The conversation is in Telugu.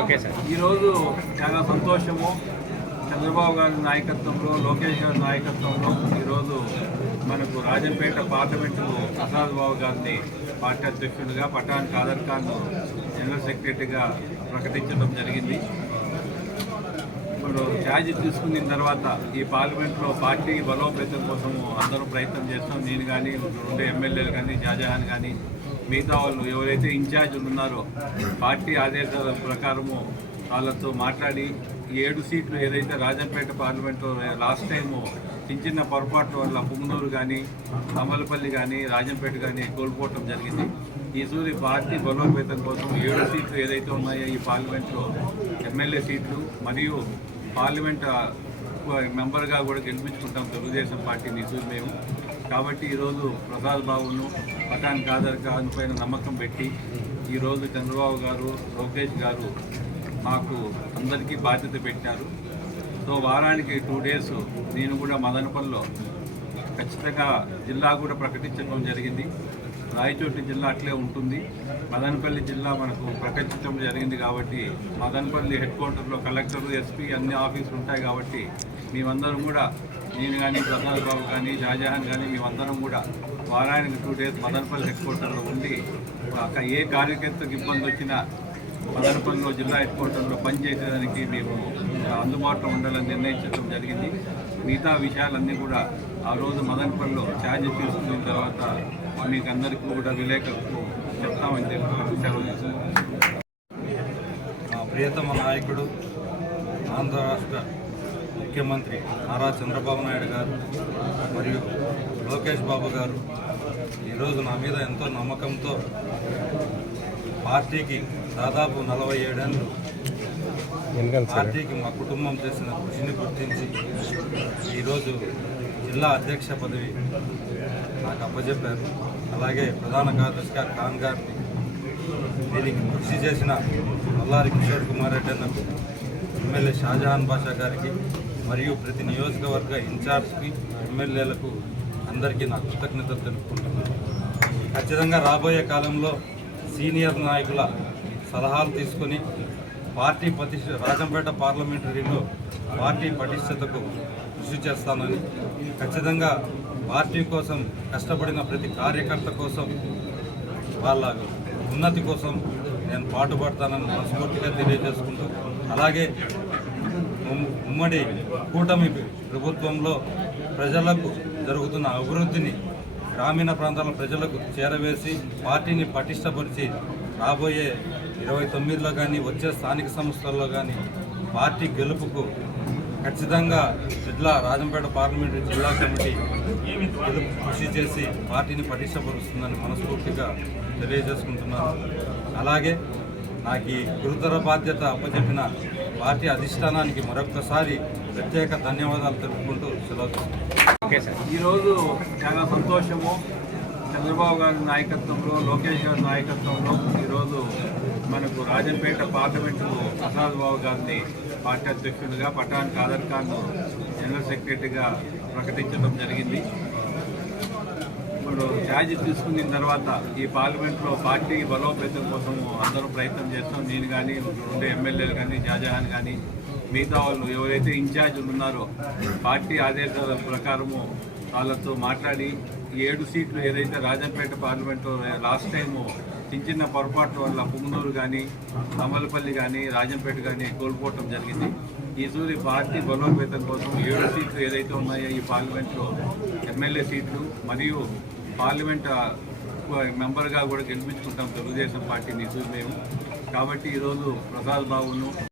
Okay sir. ఈరోజు చాలా సంతోషము. చంద్రబాబు గారి నాయకత్వంలో, లోకేష్ గారి నాయకత్వంలో ఈరోజు మనకు రాజంపేట పార్లమెంటుకు ప్రసాద్ బాబు గారిని పార్టీ అధ్యక్షుడిగా, పఠాన్ ఖాదర్ ఖాన్ జనరల్ సెక్రటరీగా ప్రకటించడం జరిగింది. ఇప్పుడు ఛార్జ్ తీసుకున్న తర్వాత ఈ పార్లమెంట్లో పార్టీ బలోపేతం కోసం అందరూ ప్రయత్నం చేస్తాం. నేను కానీ, ఉండే ఎమ్మెల్యేలు కానీ, షాజహాన్ కానీ, మిగతా వాళ్ళు ఎవరైతే ఇన్ఛార్జీలు ఉన్నారో పార్టీ ఆదేశాల ప్రకారము వాళ్ళతో మాట్లాడి 7 సీట్లు ఏదైతే రాజంపేట పార్లమెంట్లో లాస్ట్ టైము చిన్న పొరపాట్ల వల్ల పుంగనూరు కానీ, అమలపల్లి కానీ, రాజంపేట కానీ కోల్పోవటం జరిగింది. ఈసారి పార్టీ బలోపేతం కోసం 7 సీట్లు ఏదైతే ఉన్నాయో ఈ పార్లమెంట్లో ఎమ్మెల్యే సీట్లు మరియు పార్లమెంట్ మెంబర్గా కూడా గెలిపించుకుంటాం తెలుగుదేశం పార్టీని ఈసారి మేము. కాబట్టి ఈరోజు ప్రసాద్ బాబును, పఠాన్ ఖాదర్ ఖాన్ పైన నమ్మకం పెట్టి ఈరోజు చంద్రబాబు గారు, లోకేష్ గారు మాకు అందరికీ బాధ్యత పెట్టారు. సో వారానికి 2 డేస్ నేను కూడా మదనపల్లిలో ఖచ్చితంగా జిల్లా కూడా ప్రకటించడం జరిగింది. రాయచోటి జిల్లా అట్లే ఉంటుంది. మదనపల్లి జిల్లా మనకు ప్రకటించడం జరిగింది కాబట్టి మదనపల్లి హెడ్ క్వార్టర్లో కలెక్టర్, ఎస్పీ అన్ని ఆఫీసులు ఉంటాయి కాబట్టి మేమందరం కూడా, నేను కానీ, ప్రసాద్ బాబు కానీ, షాజహాన్ కానీ, మేమందరం కూడా వారానికి 2 డేస్ మదనపల్లి హెడ్ క్వార్టర్లో ఉండి అక్కడ ఏ కార్యకర్తకు ఇబ్బంది వచ్చినా మదనపల్లిలో జిల్లా హెడ్ క్వార్టర్లో పనిచేసేదానికి మేము అందుబాటులో ఉండాలని నిర్ణయించడం జరిగింది. మిగతా విషయాలన్నీ కూడా ఆ రోజు మదనపల్లిలో ఛార్జ్ తీసుకున్న తర్వాత మీకు అందరికీ కూడా విలేకరులకు చెప్తామని చెప్పి సెలవు తీసుకున్నాం. మా ప్రియతమ నాయకుడు, ఆంధ్ర రాష్ట్ర ముఖ్యమంత్రి నారా చంద్రబాబు నాయుడు గారు మరియు లోకేష్ బాబు గారు ఈరోజు నా మీద ఎంతో నమ్మకంతో పార్టీకి దాదాపు 47 ఏళ్ళు పార్టీకి మా కుటుంబం చేసిన కృషిని గుర్తించి ఈరోజు జిల్లా అధ్యక్ష పదవి నాకు అప్పచెప్పారు. అలాగే ప్రధాన కార్యదర్శిగా ఖాన్ గారిని, దీనికి కృషి చేసిన మల్లారి కిషోర్ కుమార్ రెడ్డి అన్నకు, ఎమ్మెల్యే షాజహాన్ బాషా గారికి మరియు ప్రతి నియోజకవర్గ ఇన్ఛార్జ్కి, ఎమ్మెల్యేలకు అందరికీ నా కృతజ్ఞతలు తెలుపుకుంటున్నాను. ఖచ్చితంగా రాబోయే కాలంలో సీనియర్ నాయకుల సలహాలు తీసుకొని పార్టీ రాజంపేట పార్లమెంటరీలో పార్టీ పటిష్టతకు కృషి చేస్తానని, ఖచ్చితంగా పార్టీ కోసం కష్టపడిన ప్రతి కార్యకర్త కోసం, వాళ్ళ ఉన్నతి కోసం నేను పాటుపడతానని మనస్ఫూర్తిగా తెలియజేసుకుంటూ, అలాగే ఉమ్మడి కూటమి ప్రభుత్వంలో ప్రజలకు జరుగుతున్న అభివృద్ధిని గ్రామీణ ప్రాంతాల ప్రజలకు చేరవేసి పార్టీని పటిష్టపరిచి రాబోయే 29లో కానీ, వచ్చే స్థానిక సంస్థల్లో కానీ పార్టీ గెలుపుకు ఖచ్చితంగా రాజంపేట పార్లమెంటరీ జిల్లా కమిటీ గెలుపు కృషి చేసి పార్టీని పటిష్టపరుస్తుందని మనస్ఫూర్తిగా తెలియజేసుకుంటున్నాను. అలాగే నాకు ఈ గురుతర బాధ్యత అప్పచెప్పిన పార్టీ అధిష్టానానికి మరొకసారి ప్రత్యేక ధన్యవాదాలు తెలుపుకుంటూ సెలవు. ఈరోజు చాలా సంతోషము. చంద్రబాబు గారి నాయకత్వంలో, లోకేష్ గారి నాయకత్వంలో ఈరోజు మనకు రాజంపేట పార్లమెంటుకు ప్రసాద్ బాబు గారిని పార్టీ అధ్యక్షుడిగా, పఠాన్ ఖాదర్ ఖాన్ జనరల్ సెక్రటరీగా ప్రకటించడం జరిగింది. ఇప్పుడు ఛార్జ్ తీసుకున్న తర్వాత ఈ పార్లమెంట్లో పార్టీ బలోపేతం కోసం అందరూ ప్రయత్నం చేస్తాం. నేను కానీ, ఉండే ఎమ్మెల్యేలు కానీ, షాజహాన్ కానీ, మిగతా వాళ్ళు ఎవరైతే ఇన్ఛార్జీలు ఉన్నారో పార్టీ ఆదేశాల ప్రకారము వాళ్ళతో మాట్లాడి 7 సీట్లు ఏదైతే రాజంపేట పార్లమెంట్లో లాస్ట్ టైము చిన్న పొరపాట్ల వల్ల పుంగనూరు కానీ, అమలపల్లి కానీ, రాజంపేట కానీ కోల్పోవటం జరిగింది. ఈసారి పార్టీ బలోపేతం కోసం 7 సీట్లు ఏదైతే ఉన్నాయో ఈ పార్లమెంట్లో ఎమ్మెల్యే సీట్లు మరియు పార్లమెంట్ మెంబర్గా కూడా గెలిపించుకుంటాం తెలుగుదేశం పార్టీని ఈసారి మేము. కాబట్టి ఈరోజు ప్రసాద్ బాబును